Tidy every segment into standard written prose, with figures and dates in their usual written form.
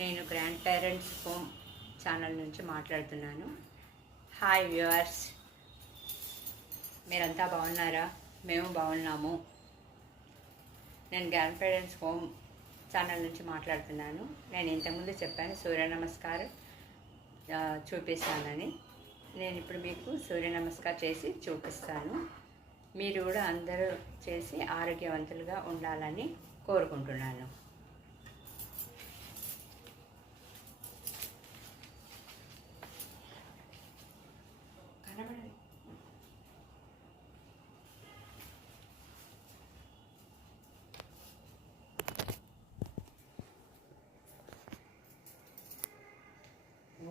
నేను grand parents home channel నుంచి మాట్లాడుతున్నాను. హాయ్ వ్యూవర్స్, మీరంతా బాగున్నారా? మేము బాగున్నాము. నేను గ్రాండ్ పేరెంట్స్ హోమ్ ఛానల్ నుంచి మాట్లాడుతున్నాను. నేను ఇంతకుముందు చెప్పాను సూర్య నమస్కారం చూపిస్తానని. నేను ఇప్పుడు మీకు సూర్య నమస్కారం చేసి చూపిస్తాను. మీరు కూడా అందరూ చేసి ఆరోగ్యవంతులుగా ఉండాలని కోరుకుంటున్నాను. కనబడండి.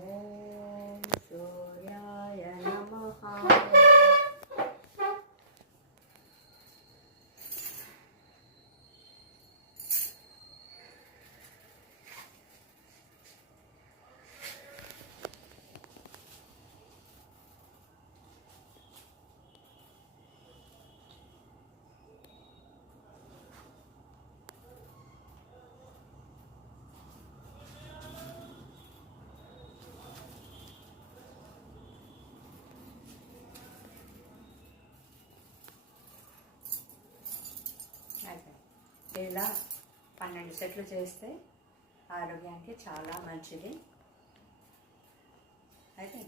ఓం సూర్యాయ నమః. ఇలా 12 సెట్లు చేస్తే ఆరోగ్యానికి చాలా మంచిది. అయితే